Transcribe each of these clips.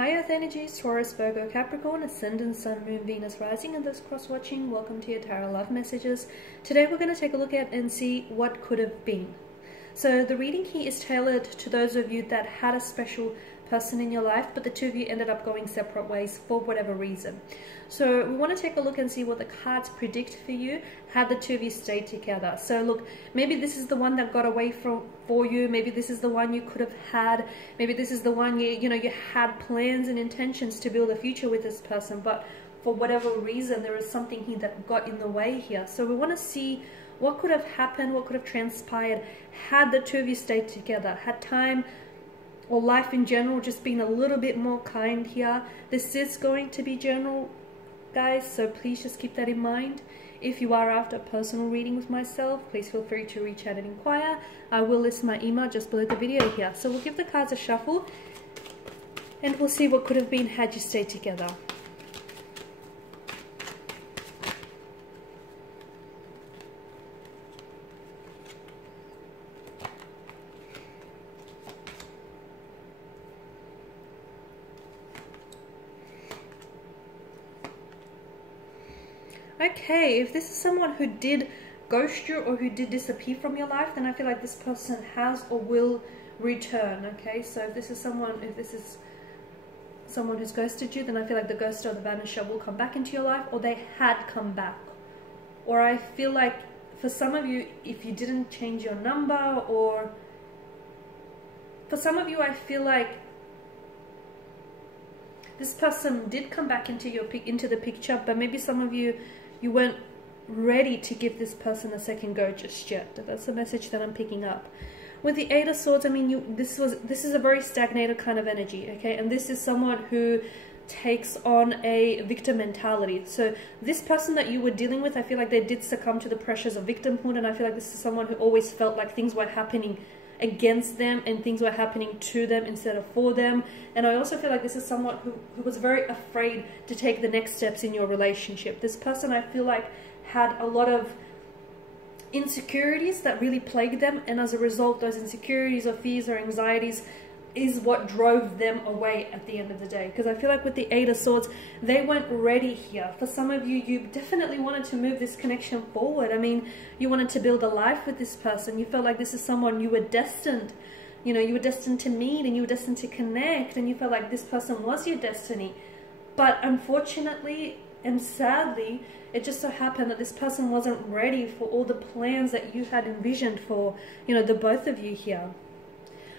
Hi Earth Energies, Taurus, Virgo, Capricorn, Ascendant, Sun, Moon, Venus, Rising, and those cross-watching. Welcome to your Tarot Love Messages. Today we're going to take a look at and see what could have been. So the reading here is tailored to those of you that had a special person in your life, but the two of you ended up going separate ways for whatever reason. So we want to take a look and see what the cards predict for you had the two of you stayed together. So look, maybe this is the one that got away for you. Maybe this is the one you could have had. Maybe this is the one you had plans and intentions to build a future with this person, but for whatever reason there is something here that got in the way here. So we want to see what could have happened, what could have transpired had the two of you stayed together, had time or life in general just been a little bit more kind here. This is going to be general, guys, so please just keep that in mind. If you are after a personal reading with myself, please feel free to reach out and inquire. I will list my email just below the video here. So we'll give the cards a shuffle and we'll see what could have been had you stayed together. Okay, if this is someone who did ghost you or who did disappear from your life, then I feel like this person has or will return. Okay, so if this is someone who's ghosted you, then I feel like the ghost or the vanisher will come back into your life, or they had come back. Or I feel like for some of you, if you didn't change your number, or for some of you, I feel like this person did come back into the picture, but maybe some of you weren't ready to give this person a second go just yet. That's the message that I'm picking up. With the Eight of Swords, I mean, this is a very stagnated kind of energy, okay? And this is someone who takes on a victim mentality. So this person that you were dealing with, I feel like they did succumb to the pressures of victimhood, and I feel like this is someone who always felt like things were happening against them and things were happening to them instead of for them. And I also feel like this is someone who was very afraid to take the next steps in your relationship. This person, I feel like, had a lot of insecurities that really plagued them, and as a result, those insecurities or fears or anxieties is what drove them away at the end of the day. Because I feel like with the Eight of Swords, they weren't ready here. For some of you, you definitely wanted to move this connection forward. I mean, you wanted to build a life with this person. You felt like this is someone you were destined, you were destined to meet, and you were destined to connect, and you felt like this person was your destiny. But unfortunately and sadly, it just so happened that this person wasn't ready for all the plans that you had envisioned for, the both of you here.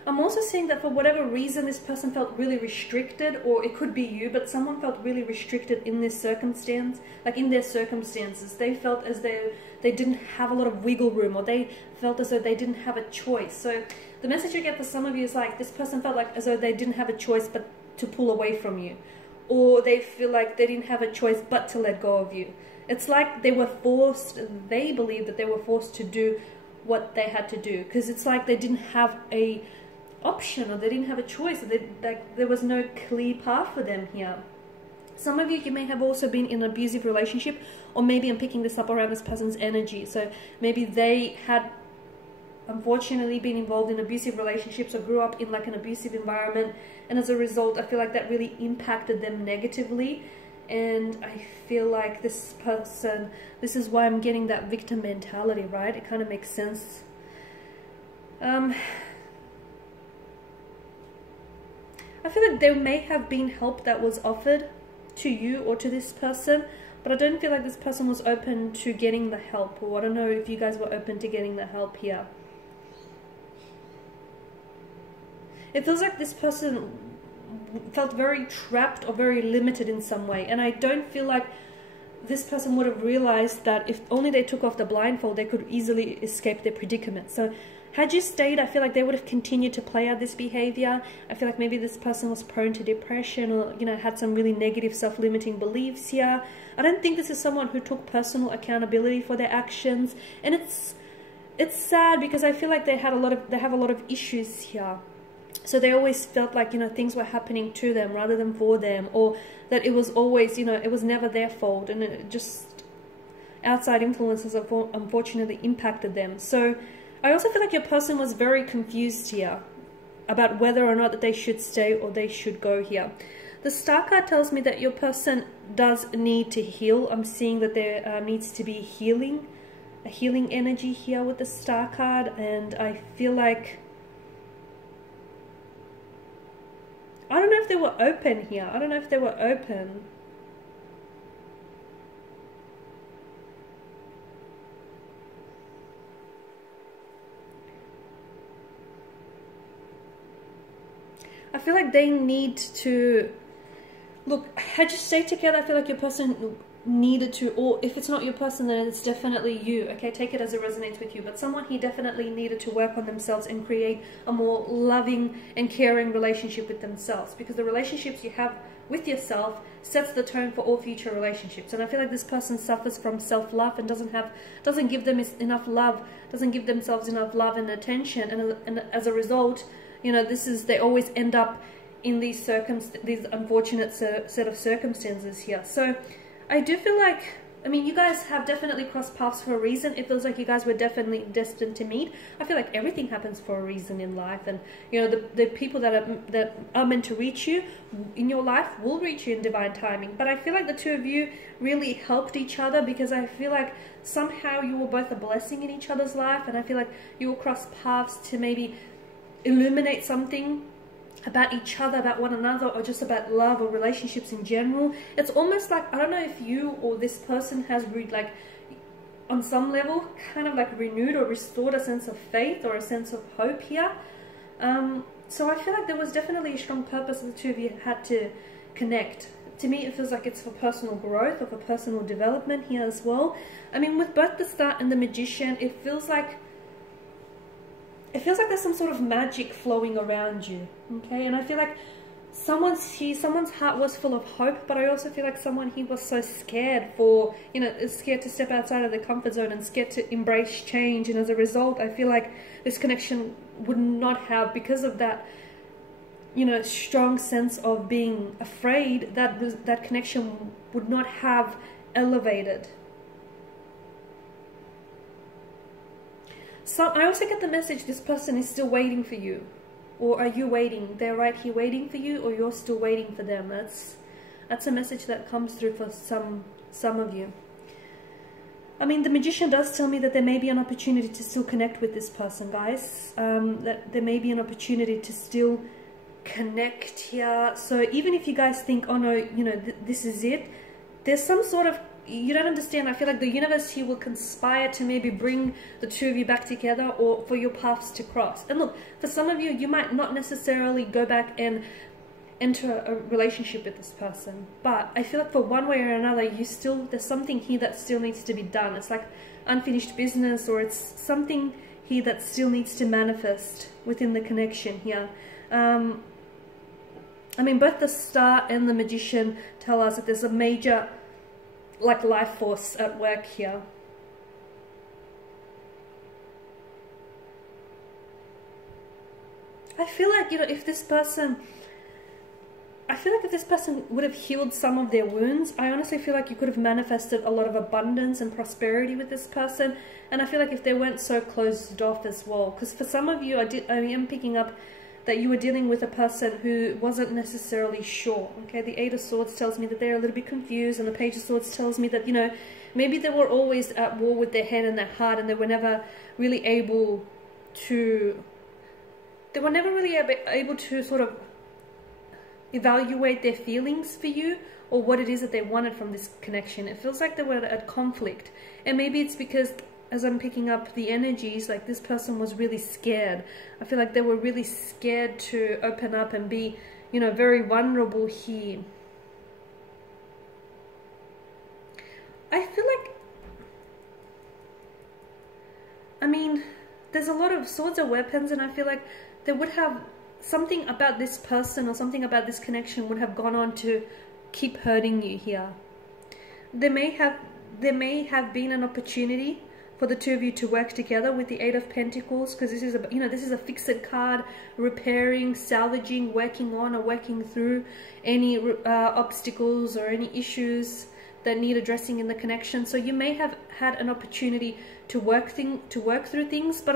I'm also seeing that for whatever reason, this person felt really restricted, or it could be you, but someone felt really restricted in this circumstance, like in their circumstances. They felt as though they didn't have a lot of wiggle room, or they felt as though they didn't have a choice. So the message you get for some of you is like, this person felt like as though they didn't have a choice but to pull away from you, or they feel like they didn't have a choice but to let go of you. It's like they were forced, they believe that they were forced to do what they had to do, because it's like they didn't have a option, or they didn't have a choice, there was no clear path for them here. Some of you may have also been in an abusive relationship, or maybe I'm picking this up around this person's energy. So maybe they had unfortunately been involved in abusive relationships, or grew up in like an abusive environment, and as a result I feel like that really impacted them negatively. And I feel like this person, this is why I'm getting that victim mentality, right? It kind of makes sense. I feel like there may have been help that was offered to you or to this person, but I don't feel like this person was open to getting the help, or I don't know if you guys were open to getting the help here. It feels like this person felt very trapped or very limited in some way, and I don't feel like this person would have realized that if only they took off the blindfold, they could easily escape their predicament. So had you stayed, I feel like they would have continued to play out this behavior. I feel like maybe this person was prone to depression, or had some really negative self-limiting beliefs here. I don't think this is someone who took personal accountability for their actions, and it's sad because I feel like they have a lot of issues here. So they always felt like things were happening to them rather than for them, or that it was always it was never their fault, and it just outside influences unfortunately impacted them. So I also feel like your person was very confused here about whether or not that they should stay or they should go here. The Star card tells me that your person does need to heal. I'm seeing that there needs to be healing, a healing energy here with the Star card, and I feel like, I don't know if they were open here. I don't know if they were open. I feel like they need to, look, had you stayed together, I feel like your person needed to, or if it's not your person, then it's definitely you, okay? Take it as it resonates with you. But someone here definitely needed to work on themselves and create a more loving and caring relationship with themselves, because the relationships you have with yourself sets the tone for all future relationships. And I feel like this person suffers from self-love and doesn't give them enough love, doesn't give themselves enough love and attention, and as a result, you know, they always end up in these unfortunate set of circumstances here. So I do feel like, I mean, you guys have definitely crossed paths for a reason. It feels like you guys were definitely destined to meet. I feel like everything happens for a reason in life, and you know, the people that are meant to reach you in your life will reach you in divine timing. But I feel like the two of you really helped each other, because I feel like somehow you were both a blessing in each other's life, and I feel like you will cross paths to maybe illuminate something about each other, about one another, or just about love or relationships in general. It's almost like, I don't know if you or this person has like, on some level, kind of like renewed or restored a sense of faith or a sense of hope here. So I feel like there was definitely a strong purpose that the two of you had to connect. To me, it feels like it's for personal growth or for personal development here as well. I mean, with both the Star and the Magician, it feels like there's some sort of magic flowing around you, okay? And I feel like someone's heart was full of hope, but I also feel like someone here was so scared scared to step outside of the comfort zone and scared to embrace change. And as a result, I feel like this connection would not have, because of that, you know, strong sense of being afraid, that connection would not have elevated. So I also get the message this person is still waiting for you. Or are you waiting? They're right here waiting for you, or you're still waiting for them. That's a message that comes through for some of you. I mean, the Magician does tell me that there may be an opportunity to still connect with this person, guys. That there may be an opportunity to still connect here. So even if you guys think, oh no, you know, this is it, there's some sort of, you don't understand, I feel like the universe here will conspire to maybe bring the two of you back together, or for your paths to cross. And look, for some of you, you might not necessarily go back and enter a relationship with this person, but I feel like for one way or another, there's something here that still needs to be done. It's like unfinished business, or it's something here that still needs to manifest within the connection here. I mean, both the Star and the Magician tell us that there's a major, like, life force at work here. I feel like, you know, if this person would have healed some of their wounds, I honestly feel like you could have manifested a lot of abundance and prosperity with this person. And I feel like if they weren't so closed off as well, because for some of you, I am picking up that you were dealing with a person who wasn't necessarily sure, okay? The Eight of Swords tells me that they're a little bit confused, and the Page of Swords tells me that, you know, maybe they were always at war with their head and their heart, and they were never really able to sort of evaluate their feelings for you, or what it is that they wanted from this connection. It feels like they were at conflict, and maybe it's because, as I'm picking up the energies, like this person was really scared. I feel like they were really scared to open up and be, you know, very vulnerable here. I feel like, I mean, there's a lot of swords or weapons, and I feel like they would have something about this person or something about this connection would have gone on to keep hurting you here. There may have been an opportunity for the two of you to work together with the Eight of Pentacles, because this is a, you know, this is a fixed card, repairing, salvaging, working on or working through any obstacles or any issues that need addressing in the connection. So you may have had an opportunity to work through things, but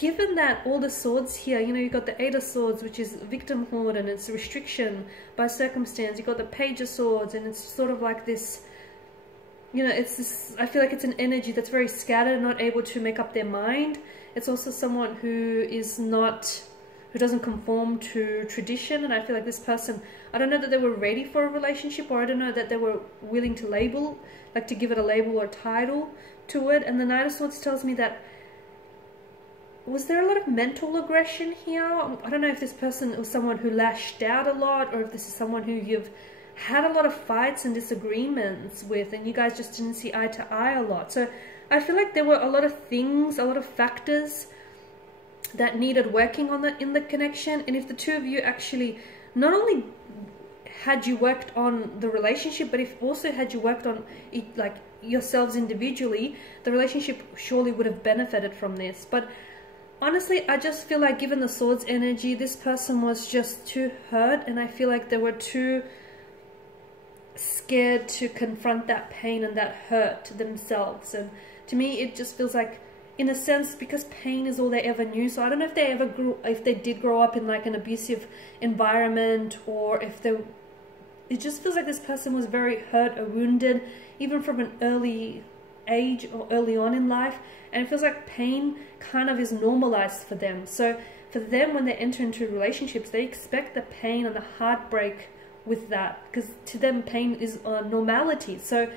given that all the swords here, you know, you've got the 8 of Swords, which is victimhood and it's restriction by circumstance. You've got the Page of Swords, and it's sort of like this, you know, it's this, I feel like it's an energy that's very scattered, not able to make up their mind. It's also someone who doesn't conform to tradition, and I feel like this person, I don't know that they were ready for a relationship, or I don't know that they were willing to label, like to give it a label or title to it. And the Knight of Swords tells me that, was there a lot of mental aggression here? I don't know if this person was someone who lashed out a lot, or if this is someone who you've had a lot of fights and disagreements with, and you guys just didn't see eye to eye a lot. So I feel like there were a lot of things, a lot of factors that needed working on in the connection. And if the two of you actually not only had you worked on the relationship, but if also had you worked on it, like yourselves individually, the relationship surely would have benefited from this. But honestly, I just feel like, given the Swords energy, this person was just too hurt, and I feel like they were too scared to confront that pain and that hurt themselves. And to me, it just feels like, in a sense, because pain is all they ever knew. So I don't know if they did grow up in like an abusive environment, or if they, it just feels like this person was very hurt or wounded, even from an early age or early on in life. And it feels like pain kind of is normalized for them. So for them, when they enter into relationships, they expect the pain and the heartbreak with that, because to them pain is normality. So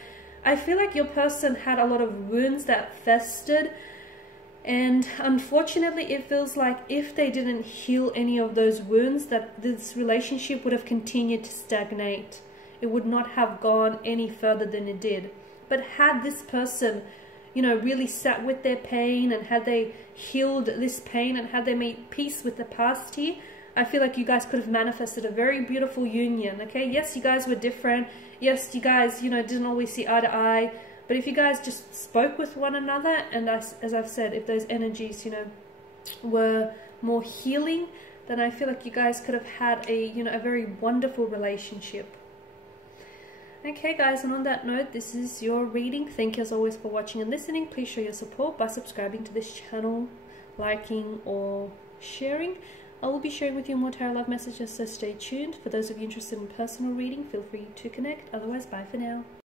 I feel like your person had a lot of wounds that festered, and unfortunately it feels like if they didn't heal any of those wounds, that this relationship would have continued to stagnate. It would not have gone any further than it did. But had this person, you know, really sat with their pain, and had they healed this pain, and had they made peace with the past here, I feel like you guys could have manifested a very beautiful union. Okay, yes, you guys were different. Yes, you guys, you know, didn't always see eye to eye. But if you guys just spoke with one another, and as I've said, if those energies, you know, were more healing, then I feel like you guys could have had a, you know, a very wonderful relationship. Okay guys, and on that note, this is your reading. Thank you as always for watching and listening. Please show your support by subscribing to this channel, liking or sharing. I will be sharing with you more tarot love messages, so stay tuned. For those of you interested in personal reading, feel free to connect. Otherwise, bye for now.